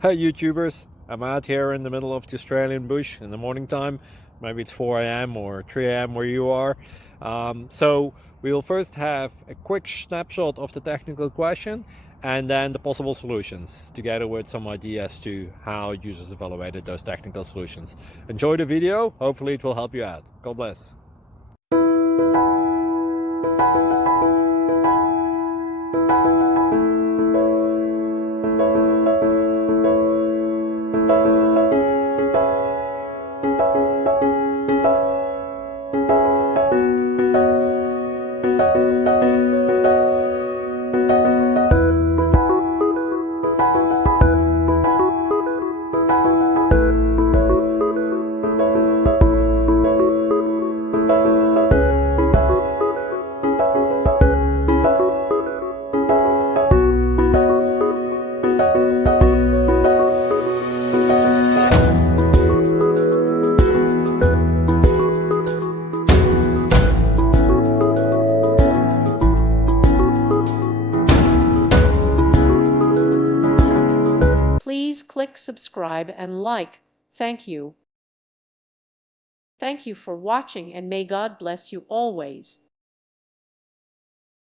Hey YouTubers, I'm out here in the middle of the Australian bush in the morning time. Maybe it's 4 a.m. or 3 a.m. where you are. So we will first have a quick snapshot of the technical question and then the possible solutions, together with some ideas to how users evaluated those technical solutions. Enjoy the video, hopefully it will help you out. God bless. Please click subscribe and like. Thank you. Thank you for watching, and may God bless you always.